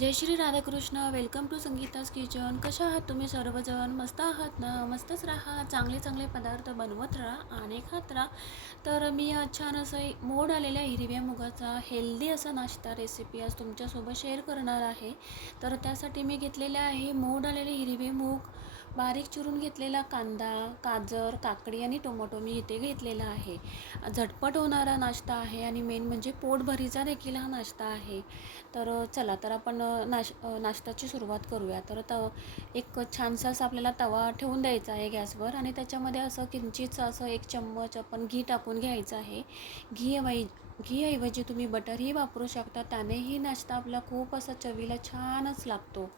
Jai Shri Radhakrishna. Welcome to Sangeeta's kitchen कशा आहात तुम्ही सर्वजण? मस्त आहात ना? मस्तच राहा. चांगले चांगले पदार्थ बनवत राहा आणि खात राहा. तर मी छान असं मोड आलेल्या हिरव्या मुगाचा. हेल्दी असा नाश्ता रेसिपी आज तुमच्यासोबत शेअर करणार आहे. तर त्यासाठी मी घेतलेले आहे मोड आलेले हिरव्या बारीक चिरून घेतलेला कांदा गाजर काकडी आणि टोमॅटो मी इथे घेतलेला आहे. झटपट होणारा नाश्ता आहे आणि मेन म्हणजे पोटभरीचा देखील हा नाश्ता आहे. तर चला तर आपण नाश नाश्त्याची सुरुवात करूया. तर त एक छानसा असा आपल्याला तवा ठेवून द्यायचा आहे गॅसवर आणि त्याच्यामध्ये असं किंचित असं एक चम्मच आपण घी टाकून घ्यायचं आहे. घी ऐवजी घीऐवजी तुम्ही बटरही वापरू शकता. त्यानेही नाश्ता आपला खूप असा चवीला छानच लागतो.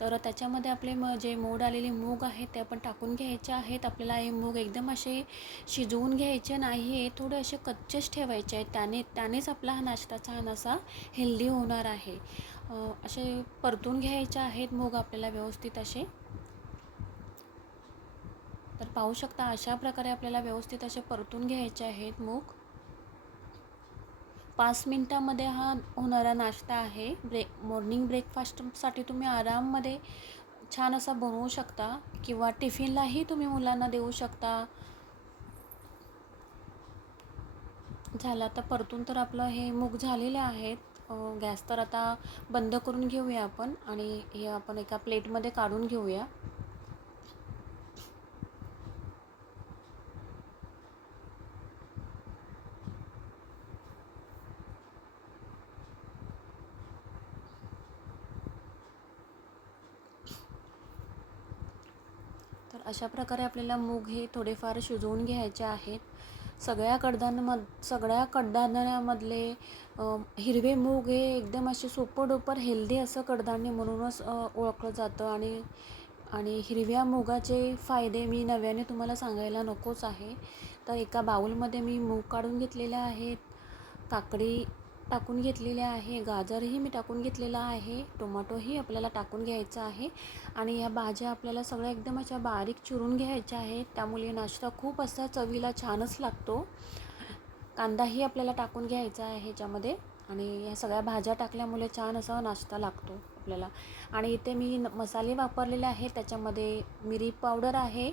तर त्याच्यामध्ये आपले म जे मोड आलेले मूग आहेत ते आपण टाकून घ्यायचे आहेत. आपल्याला हे मूग एकदम असे शिजवून घ्यायचे नाही आहे थोडे असे कच्चेच ठेवायचे आहेत. त्याने त्यानेच आपला हा नाश्ता छान असा हेल्दी होणार आहे. असे परतून घ्यायचे आहेत. मूग आपल्याला व्यवस्थित असे. तर पाहू शकता अशा प्रकारे आपल्याला व्यवस्थित असे परतून घ्यायचे आहेत मूग. पाच मिनटामध्ये हा होणारा नाश्ता आहे. ब्रेक मॉर्निंग ब्रेकफास्टसाठी तुम्ही आराममध्ये छान असा बनवू शकता किंवा टिफिनलाही तुम्ही मुलांना देऊ शकता. झाला तर परतून तर आपलं हे मूग झालेले आहेत. गॅस तर आता बंद करून घेऊया आपण आणि हे आपण एका प्लेटमध्ये काढून घेऊया. अशा प्रकारे आपल्याला मूग हे थोडेफार शिजवून घ्यायचे आहेत. सगळ्या कडधान्यमध सगळ्या कडधान्यामधले हिरवे मूग हे एकदम असे सुपर डोपर हेल्दी असं कडधान्य म्हणूनच ओळखलं जातं आणि आणि हिरव्या मुगाचे फायदे मी नव्याने तुम्हाला सांगायला नकोच आहे. तर एका बाऊलमध्ये मी मूग काढून घेतलेले आहेत. काकडी टाकून घेतलेले आहे. गाजरही मी टाकून घेतलेला आहे. टोमॅटोही आपल्याला टाकून घ्यायचा आहे. आणि या भाज्या आपल्याला सगळ्या एकदम अशा बारीक चिरून घ्यायच्या आहेत. त्यामुळे नाश्ता खूप असा चवीला छानच लागतो. कांदाही आपल्याला टाकून घ्यायचा आहे ह्याच्यामध्ये आणि ह्या सगळ्या भाज्या टाकल्यामुळे छान असा नाश्ता लागतो आपल्याला. आणि इथे मी मसाले वापरलेले आहेत. त्याच्यामध्ये मिरी पावडर आहे.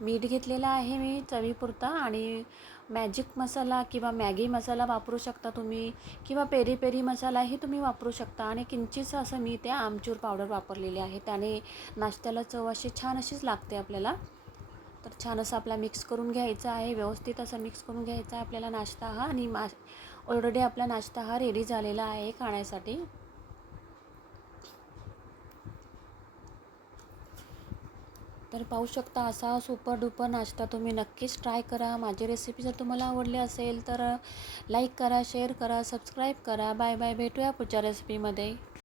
मीठ घेतलेलं आहे मी चवीपुरता आणि मॅजिक मसाला किंवा मॅगी मसाला वापरू शकता तुम्ही किंवा पेरी पेरी मसालाही तुम्ही वापरू शकता. आणि किंचित असं मी ते आमचूर पावडर वापरलेली आहे. त्याने नाश्त्याला चव अशी छान अशीच लागते आपल्याला. तर छान असं आपला मिक्स करून घ्यायचं आहे. व्यवस्थित असं मिक्स करून घ्यायचा आहे आपल्याला नाश्ता हा. आणि मा ऑलरेडी आपला नाश्ता हा रेडी झालेला आहे खाण्यासाठी. तर पाहू शकता असा सुपर डुपर नाश्ता तुम्ही नक्कीच ट्राय करा. माझी रेसिपी जर तुम्हाला आवडली असेल तर लाईक करा शेअर करा सबस्क्राईब करा. बाय बाय भेटूया पुढच्या रेसिपीमध्ये